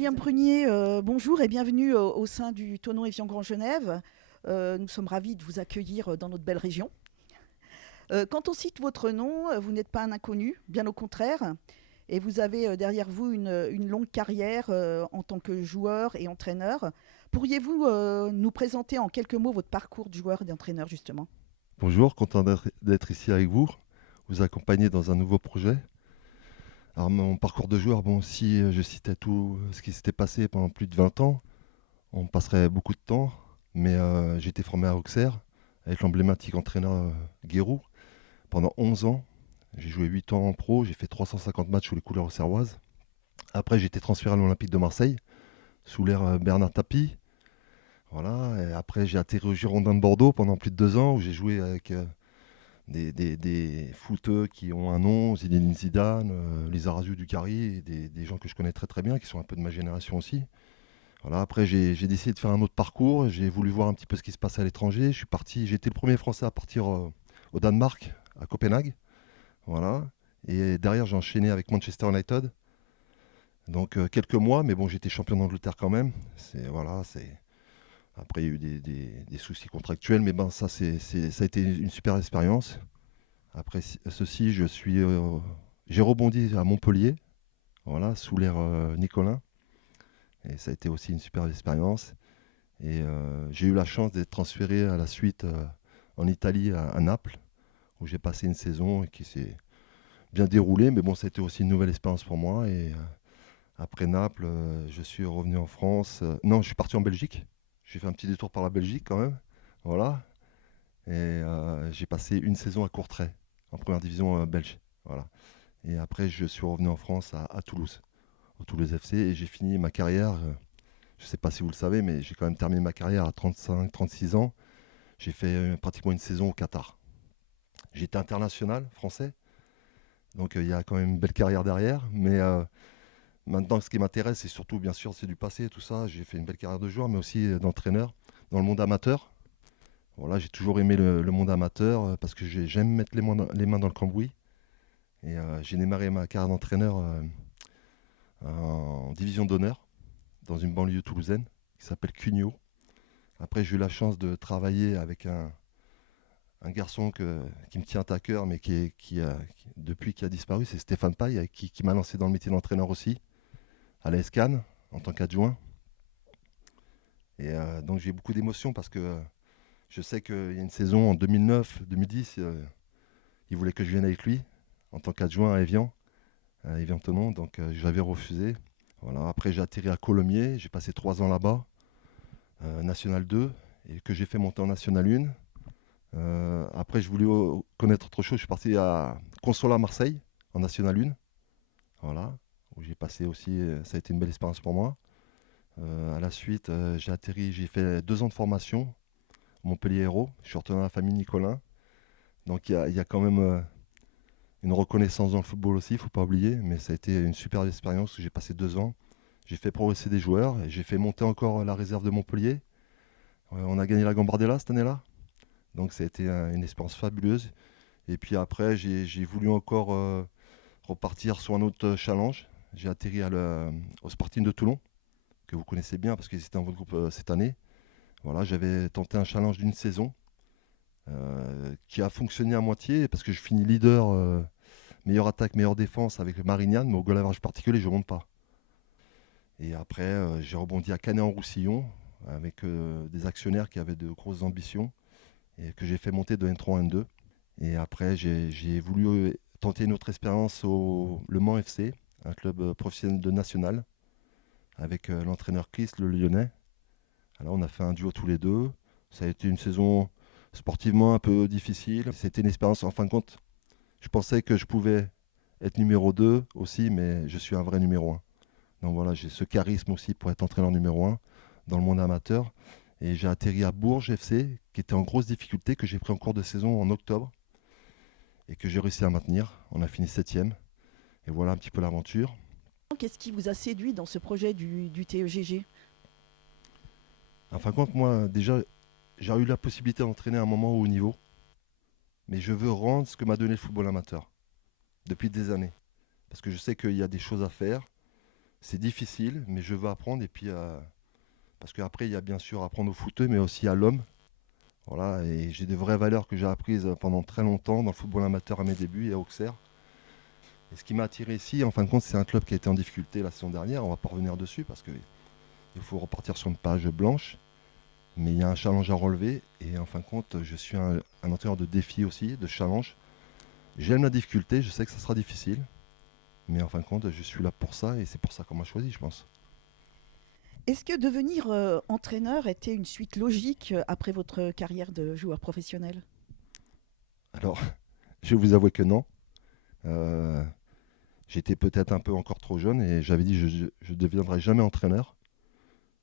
William Prunier, bonjour et bienvenue au sein du Thonon Évian Grand Genève. Nous sommes ravis de vous accueillir dans notre belle région. Quand on cite votre nom, vous n'êtes pas un inconnu, bien au contraire. Et vous avez derrière vous une longue carrière en tant que joueur et entraîneur. Pourriez-vous nous présenter en quelques mots votre parcours de joueur et d'entraîneur, justement? Bonjour, content d'être ici avec vous, vous accompagner dans un nouveau projet. Alors mon parcours de joueur, bon, si je citais tout ce qui s'était passé pendant plus de 20 ans, on passerait beaucoup de temps, mais j'ai été formé à Auxerre avec l'emblématique entraîneur Guérou pendant 11 ans. J'ai joué 8 ans en pro, j'ai fait 350 matchs sous les couleurs auxerroises. Après j'ai été transféré à l'Olympique de Marseille sous l'ère Bernard Tapie. Voilà, et après j'ai atterri au Girondin de Bordeaux pendant plus de 2 ans où j'ai joué avec des footeux qui ont un nom, Zinedine Zidane, les Arazu Ducari, et des gens que je connais très très bien, qui sont un peu de ma génération aussi. Voilà, après j'ai décidé de faire un autre parcours, j'ai voulu voir un petit peu ce qui se passe à l'étranger. Je suis parti, j'ai été le premier Français à partir au Danemark, à Copenhague. Voilà. Et derrière j'ai enchaîné avec Manchester United. Donc quelques mois, mais bon j'étais champion d'Angleterre quand même. Après il y a eu des soucis contractuels, mais ben ça a été une super expérience. Après ceci, j'ai rebondi à Montpellier, voilà, sous l'ère Nicolin. Et ça a été aussi une super expérience. Et j'ai eu la chance d'être transféré à la suite en Italie, à Naples, où j'ai passé une saison et qui s'est bien déroulée. Mais bon, ça a été aussi une nouvelle expérience pour moi. Et après Naples, je suis revenu en France. Non, je suis parti en Belgique. J'ai fait un petit détour par la Belgique quand même. Voilà. Et j'ai passé une saison à Courtrai, en première division belge. Voilà. Et après, je suis revenu en France à Toulouse, au Toulouse FC, et j'ai fini ma carrière. Je ne sais pas si vous le savez, mais j'ai quand même terminé ma carrière à 35-36 ans. J'ai fait pratiquement une saison au Qatar. J'étais international français, donc il y a quand même une belle carrière derrière. Mais maintenant, ce qui m'intéresse, c'est surtout, bien sûr, c'est du passé, tout ça. J'ai fait une belle carrière de joueur, mais aussi d'entraîneur dans le monde amateur. Voilà, j'ai toujours aimé le monde amateur parce que j'aime mettre les mains dans le cambouis. Et j'ai démarré ma carrière d'entraîneur en division d'honneur dans une banlieue toulousaine qui s'appelle Cugnot. Après, j'ai eu la chance de travailler avec un garçon qui me tient à cœur, mais depuis qui a disparu, c'est Stéphane Paille, qui m'a lancé dans le métier d'entraîneur aussi, à la SCAN, en tant qu'adjoint. Et donc j'ai beaucoup d'émotions parce que je sais qu'il y a une saison en 2009-2010, il voulait que je vienne avec lui en tant qu'adjoint à Évian-Thonon, donc j'avais refusé. Voilà. Après, j'ai atterri à Colomiers, j'ai passé 3 ans là-bas. National 2 et que j'ai fait monter en National 1. Après, je voulais connaître autre chose. Je suis parti à Consola Marseille en National 1. Voilà, où j'ai passé aussi, ça a été une belle expérience pour moi. À la suite, j'ai atterri, j'ai fait 2 ans de formation, Montpellier Hérault. Je suis retourné à la famille Nicolin. Donc il y a quand même une reconnaissance dans le football aussi, il ne faut pas oublier. Mais ça a été une super expérience où j'ai passé 2 ans. J'ai fait progresser des joueurs et j'ai fait monter encore la réserve de Montpellier. On a gagné la Gambardella cette année-là. Donc ça a été une expérience fabuleuse. Et puis après, j'ai voulu encore repartir sur un autre challenge. J'ai atterri au Sporting de Toulon, que vous connaissez bien parce qu'ils étaient dans votre groupe cette année. Voilà, j'avais tenté un challenge d'une saison qui a fonctionné à moitié parce que je finis leader, meilleure attaque, meilleure défense avec le Marignane, mais au goal average particulier, je ne monte pas. Et après, j'ai rebondi à Canet-en-Roussillon avec des actionnaires qui avaient de grosses ambitions et que j'ai fait monter de N3 en N2. Et après, j'ai voulu tenter une autre expérience au Le Mans FC, un club professionnel de national, avec l'entraîneur Chris, le Lyonnais. Alors, on a fait un duo tous les deux. Ça a été une saison sportivement un peu difficile. C'était une expérience, en fin de compte, je pensais que je pouvais être numéro 2 aussi, mais je suis un vrai numéro 1. Donc voilà, j'ai ce charisme aussi pour être entraîneur numéro 1 dans le monde amateur. Et j'ai atterri à Bourges FC, qui était en grosse difficulté, que j'ai pris en cours de saison en octobre et que j'ai réussi à maintenir. On a fini 7e. Et voilà un petit peu l'aventure. Qu'est-ce qui vous a séduit dans ce projet du TEGG? En fin de compte, moi, déjà, j'ai eu la possibilité d'entraîner à un moment au haut niveau, mais je veux rendre ce que m'a donné le football amateur depuis des années. Parce que je sais qu'il y a des choses à faire. C'est difficile, mais je veux apprendre. Et puis, parce qu'après, il y a bien sûr apprendre au footeux, mais aussi à l'homme. Voilà, et j'ai des vraies valeurs que j'ai apprises pendant très longtemps dans le football amateur à mes débuts et à Auxerre. Et ce qui m'a attiré ici, en fin de compte, c'est un club qui a été en difficulté la saison dernière. On va pas revenir dessus parce qu'il faut repartir sur une page blanche. Mais il y a un challenge à relever. Et en fin de compte, je suis un entraîneur de défi aussi, de challenge. J'aime la difficulté, je sais que ça sera difficile. Mais en fin de compte, je suis là pour ça et c'est pour ça qu'on m'a choisi, je pense. Est-ce que devenir entraîneur était une suite logique après votre carrière de joueur professionnel? Alors, je vais vous avouer que non. Euh, J'étais peut-être un peu encore trop jeune et j'avais dit je ne deviendrai jamais entraîneur.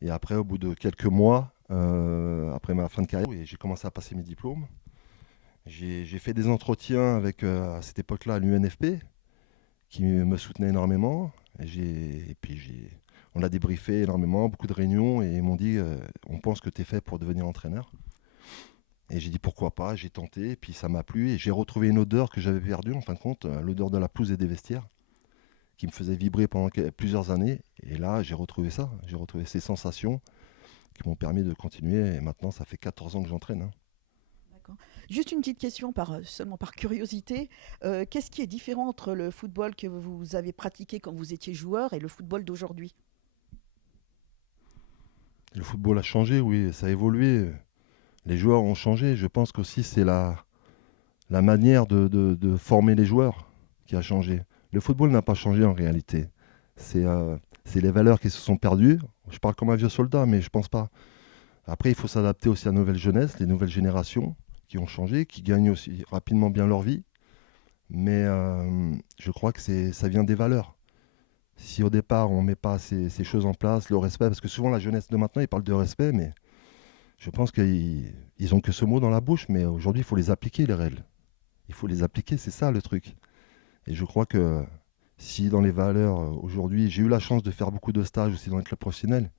Et après, au bout de quelques mois, après ma fin de carrière, j'ai commencé à passer mes diplômes. J'ai fait des entretiens avec, à cette époque-là, l'UNFP, qui me soutenait énormément. On a débriefé énormément, beaucoup de réunions, et ils m'ont dit on pense que tu es fait pour devenir entraîneur. Et j'ai dit pourquoi pas, j'ai tenté, et puis ça m'a plu, et j'ai retrouvé une odeur que j'avais perdue, en fin de compte, l'odeur de la pelouse et des vestiaires, qui me faisait vibrer pendant plusieurs années. Et là, j'ai retrouvé ça, j'ai retrouvé ces sensations qui m'ont permis de continuer. Et maintenant, ça fait 14 ans que j'entraîne. D'accord. Juste une petite question, seulement par curiosité. Qu'est-ce qui est différent entre le football que vous avez pratiqué quand vous étiez joueur et le football d'aujourd'hui? Le football a changé, oui, ça a évolué. Les joueurs ont changé. Je pense qu'aussi, c'est la manière de former les joueurs qui a changé. Le football n'a pas changé en réalité. C'est les valeurs qui se sont perdues. Je parle comme un vieux soldat, mais je pense pas. Après, il faut s'adapter aussi à la nouvelle jeunesse, les nouvelles générations qui ont changé, qui gagnent aussi rapidement bien leur vie. Mais je crois que ça vient des valeurs. Si au départ, on ne met pas ces choses en place, le respect, parce que souvent la jeunesse de maintenant, ils parlent de respect, mais je pense qu'ils ont que ce mot dans la bouche, mais aujourd'hui, il faut les appliquer, les règles. Il faut les appliquer, c'est ça le truc. Et je crois que si dans les valeurs, aujourd'hui, j'ai eu la chance de faire beaucoup de stages aussi dans les clubs professionnels,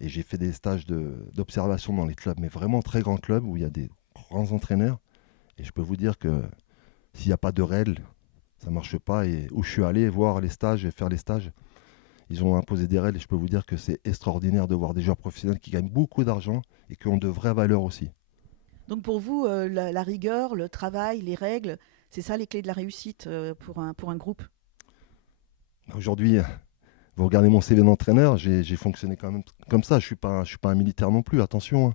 et j'ai fait des stages d'observation dans les clubs, mais vraiment très grands clubs où il y a des grands entraîneurs, et je peux vous dire que s'il n'y a pas de règles, ça ne marche pas. Et où je suis allé voir les stages et faire les stages, ils ont imposé des règles et je peux vous dire que c'est extraordinaire de voir des joueurs professionnels qui gagnent beaucoup d'argent et qui ont de vraies valeurs aussi. Donc pour vous, la rigueur, le travail, les règles, c'est ça les clés de la réussite pour un groupe? Aujourd'hui, vous regardez mon CV d'entraîneur, j'ai fonctionné quand même comme ça. Je suis pas un militaire non plus, attention. Hein.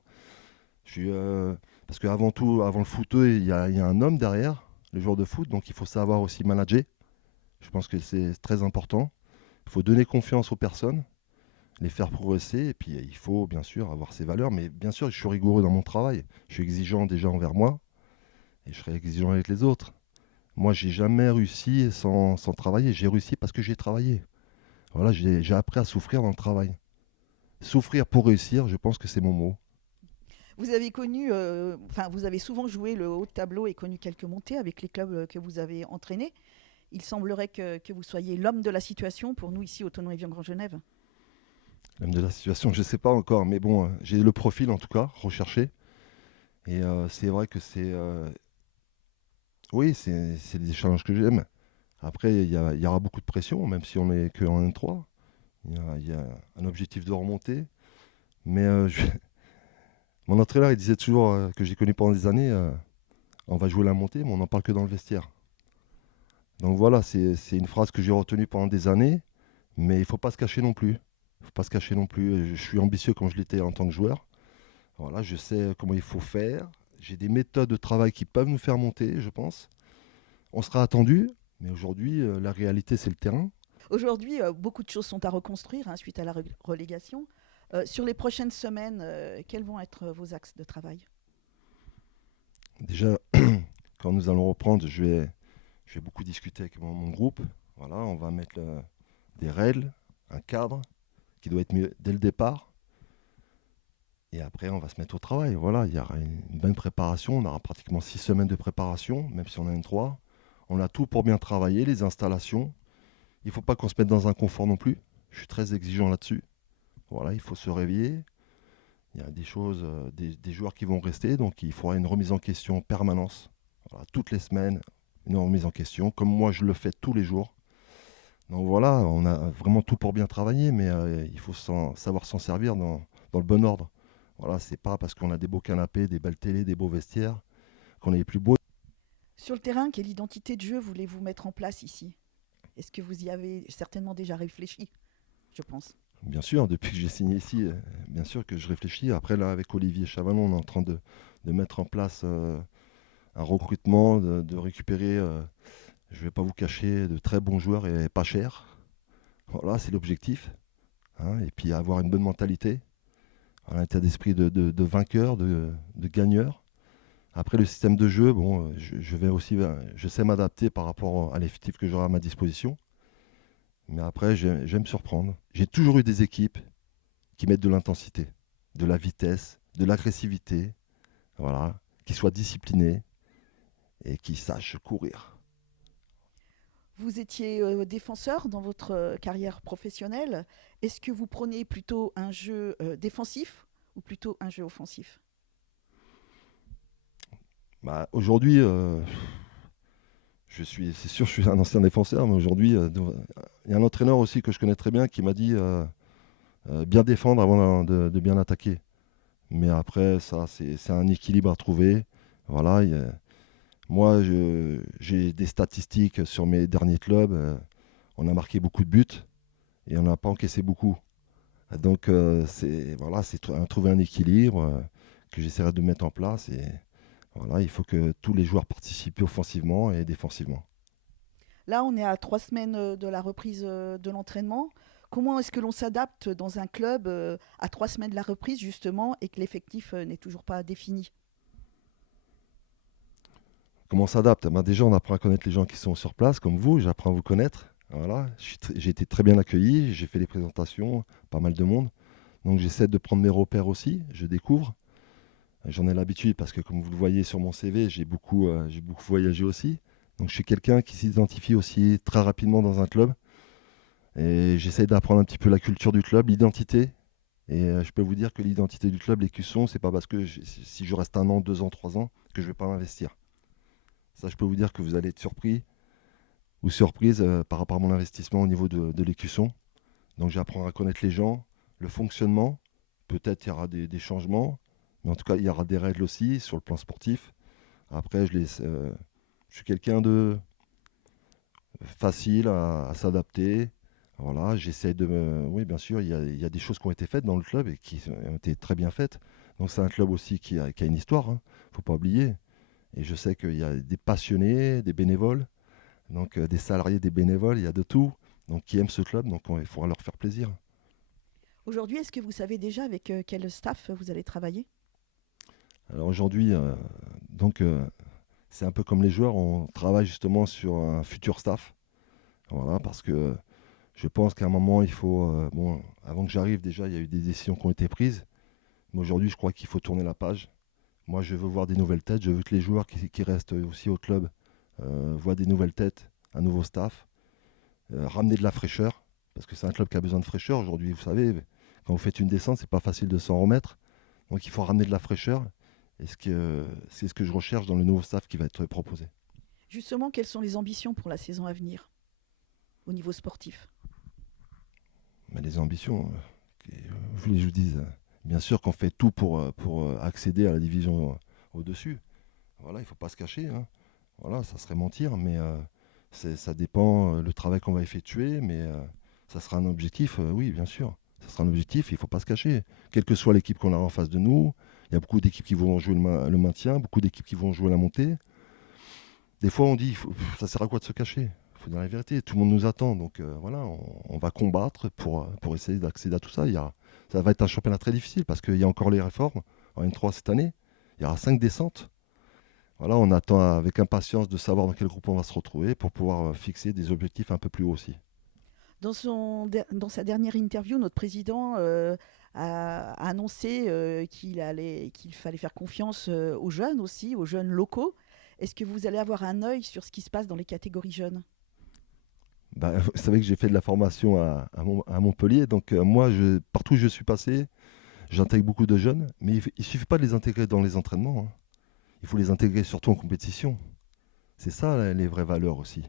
Je suis, parce qu'avant tout, avant le footeux, il y a un homme derrière, le joueur de foot, donc il faut savoir aussi manager. Je pense que c'est très important. Il faut donner confiance aux personnes, les faire progresser, et puis il faut bien sûr avoir ses valeurs, mais bien sûr, je suis rigoureux dans mon travail. Je suis exigeant déjà envers moi, et je serai exigeant avec les autres. Moi, j'ai jamais réussi sans travailler. J'ai réussi parce que j'ai travaillé. Voilà, j'ai appris à souffrir dans le travail. Souffrir pour réussir, je pense que c'est mon mot. Vous avez connu, vous avez souvent joué le haut de tableau et connu quelques montées avec les clubs que vous avez entraînés. Il semblerait que vous soyez l'homme de la situation pour nous ici au Thonon-Évian Grand Genève. Même de la situation, je ne sais pas encore, mais bon, j'ai le profil en tout cas, recherché. Et c'est vrai que oui, c'est des challenges que j'aime. Après, il y aura beaucoup de pression, même si on n'est qu'en N3. Il y a un objectif de remonter. Mais mon entraîneur, il disait toujours que j'ai connu pendant des années, on va jouer la montée, mais on n'en parle que dans le vestiaire. Donc voilà, c'est une phrase que j'ai retenue pendant des années, mais il ne faut pas se cacher non plus. Il faut pas se cacher non plus. Je suis ambitieux comme je l'étais en tant que joueur. Voilà, je sais comment il faut faire. J'ai des méthodes de travail qui peuvent nous faire monter, je pense. On sera attendu, mais aujourd'hui, la réalité, c'est le terrain. Aujourd'hui, beaucoup de choses sont à reconstruire hein, suite à la relégation. Sur les prochaines semaines, quels vont être vos axes de travail? Déjà, quand nous allons reprendre, je vais beaucoup discuter avec mon groupe. Voilà, on va mettre des règles, un cadre qui doit être mieux dès le départ. Et après, on va se mettre au travail. Voilà, il y aura une bonne préparation. On aura pratiquement 6 semaines de préparation, même si on a une 3. On a tout pour bien travailler, les installations. Il ne faut pas qu'on se mette dans un confort non plus. Je suis très exigeant là-dessus. Voilà, il faut se réveiller. Il y a des choses, des joueurs qui vont rester, donc il faudra une remise en question en permanence. Voilà, toutes les semaines, une remise en question, comme moi je le fais tous les jours. Donc voilà, on a vraiment tout pour bien travailler, mais il faut savoir s'en servir dans le bon ordre. Voilà, c'est pas parce qu'on a des beaux canapés, des belles télés, des beaux vestiaires qu'on est les plus beaux. Sur le terrain, quelle identité de jeu voulez-vous mettre en place ici? Est-ce que vous y avez certainement déjà réfléchi, je pense? Bien sûr, depuis que j'ai signé ici, bien sûr que je réfléchis. Après, là, avec Olivier Chavalon, on est en train de mettre en place un recrutement, de récupérer, je ne vais pas vous cacher, de très bons joueurs et pas chers. Voilà, c'est l'objectif, hein. Et puis avoir une bonne mentalité, un état d'esprit de vainqueur, de gagneur. Après, le système de jeu, bon, je vais aussi, je sais m'adapter par rapport à l'effectif que j'aurai à ma disposition. Mais après, j'aime surprendre. J'ai toujours eu des équipes qui mettent de l'intensité, de la vitesse, de l'agressivité, voilà, qui soient disciplinés et qui sachent courir. Vous étiez défenseur dans votre carrière professionnelle. Est-ce que vous prenez plutôt un jeu défensif ou plutôt un jeu offensif? Bah, aujourd'hui, c'est sûr, je suis un ancien défenseur, mais aujourd'hui, il y a un entraîneur aussi que je connais très bien qui m'a dit bien défendre avant de bien attaquer. Mais après, ça, c'est un équilibre à trouver. Voilà, moi, j'ai des statistiques sur mes derniers clubs. On a marqué beaucoup de buts et on n'a pas encaissé beaucoup. Donc, voilà, c'est trouver un équilibre que j'essaierai de mettre en place. Et voilà, il faut que tous les joueurs participent offensivement et défensivement. Là, on est à 3 semaines de la reprise de l'entraînement. Comment est-ce que l'on s'adapte dans un club à 3 semaines de la reprise, justement, et que l'effectif n'est toujours pas défini? Comment on s'adapte? Ben déjà, on apprend à connaître les gens qui sont sur place, comme vous. J'apprends à vous connaître. Voilà, j'ai été très bien accueilli. J'ai fait des présentations, pas mal de monde. Donc, j'essaie de prendre mes repères aussi. Je découvre. J'en ai l'habitude parce que, comme vous le voyez sur mon CV, j'ai beaucoup voyagé aussi. Donc, je suis quelqu'un qui s'identifie aussi très rapidement dans un club. Et j'essaie d'apprendre un petit peu la culture du club, l'identité. Et je peux vous dire que l'identité du club, les Cussons, c'est pas parce que si je reste 1 an, 2 ans, 3 ans, que je vais pas m'investir. Ça, je peux vous dire que vous allez être surpris ou surprise par rapport à mon investissement au niveau de l'écusson. Donc j'apprends à connaître les gens, le fonctionnement. Peut-être il y aura des changements, mais en tout cas il y aura des règles aussi sur le plan sportif. Après, je suis quelqu'un de facile à s'adapter. Voilà, j'essaie de me... Oui, bien sûr, il y a des choses qui ont été faites dans le club et qui ont été très bien faites. Donc c'est un club aussi qui a une histoire, hein. Faut pas oublier. Et je sais qu'il y a des passionnés, des bénévoles. Donc des salariés, des bénévoles, il y a de tout. Donc qui aiment ce club, donc il faudra leur faire plaisir. Aujourd'hui, est-ce que vous savez déjà avec quel staff vous allez travailler? Alors aujourd'hui, donc c'est un peu comme les joueurs, on travaille justement sur un futur staff. Voilà, parce que je pense qu'à un moment, il faut. Bon, avant que j'arrive, déjà, il y a eu des décisions qui ont été prises. Mais aujourd'hui, je crois qu'il faut tourner la page. Moi, je veux voir des nouvelles têtes. Je veux que les joueurs qui restent aussi au club voient des nouvelles têtes, un nouveau staff. Ramener de la fraîcheur, parce que c'est un club qui a besoin de fraîcheur aujourd'hui. Vous savez, quand vous faites une descente, c'est pas facile de s'en remettre. Donc il faut ramener de la fraîcheur. Et c'est ce que je recherche dans le nouveau staff qui va être proposé. Justement, quelles sont les ambitions pour la saison à venir au niveau sportif? Mais les ambitions, vous voulez que je vous dise, bien sûr qu'on fait tout pour accéder à la division au-dessus. Voilà, il ne faut pas se cacher, hein. Voilà, ça serait mentir, mais ça dépend le travail qu'on va effectuer, mais ça sera un objectif, oui, bien sûr. Ça sera un objectif, il ne faut pas se cacher. Quelle que soit l'équipe qu'on a en face de nous, il y a beaucoup d'équipes qui vont jouer le maintien, beaucoup d'équipes qui vont jouer la montée. Des fois, on dit, ça sert à quoi de se cacher? Il faut dire la vérité, tout le monde nous attend, donc voilà, on va combattre pour essayer d'accéder à tout ça. Ça va être un championnat très difficile parce qu'il y a encore les réformes en N3 cette année. Il y aura 5 descentes. Voilà, on attend avec impatience de savoir dans quel groupe on va se retrouver pour pouvoir fixer des objectifs un peu plus hauts aussi. Dans sa dernière interview, notre président a annoncé qu'il fallait faire confiance aux jeunes aussi, aux jeunes locaux. Est-ce que vous allez avoir un œil sur ce qui se passe dans les catégories jeunes? Bah, vous savez que j'ai fait de la formation à Montpellier, donc moi, partout où je suis passé, j'intègre beaucoup de jeunes, mais il ne suffit pas de les intégrer dans les entraînements, hein. Il faut les intégrer surtout en compétition. C'est ça les vraies valeurs aussi.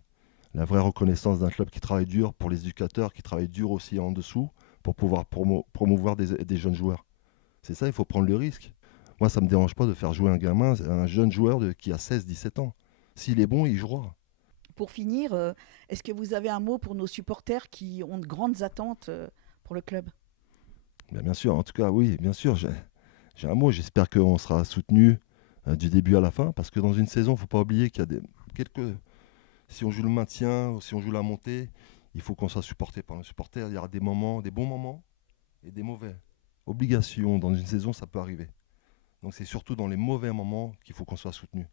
la vraie reconnaissance d'un club qui travaille dur, pour les éducateurs qui travaillent dur aussi en dessous, pour pouvoir promouvoir des jeunes joueurs. C'est ça, il faut prendre le risque. Moi, ça ne me dérange pas de faire jouer un gamin, un jeune joueur qui a 16-17 ans. S'il est bon, il jouera. Pour finir, est-ce que vous avez un mot pour nos supporters qui ont de grandes attentes pour le club? Bien sûr, en tout cas, oui, bien sûr, j'ai un mot. J'espère qu'on sera soutenu du début à la fin, parce que dans une saison, il ne faut pas oublier qu'il y a quelques... Si on joue le maintien ou si on joue la montée, il faut qu'on soit supporté par nos supporters. Il y aura des moments, des bons moments et des mauvais. Obligation, dans une saison, ça peut arriver. Donc c'est surtout dans les mauvais moments qu'il faut qu'on soit soutenu.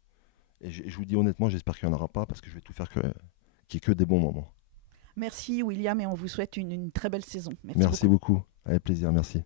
Et je vous dis honnêtement, j'espère qu'il n'y en aura pas, parce que je vais tout faire qu'il n'y ait que des bons moments. Merci William et on vous souhaite une très belle saison. Merci beaucoup. Avec plaisir, merci.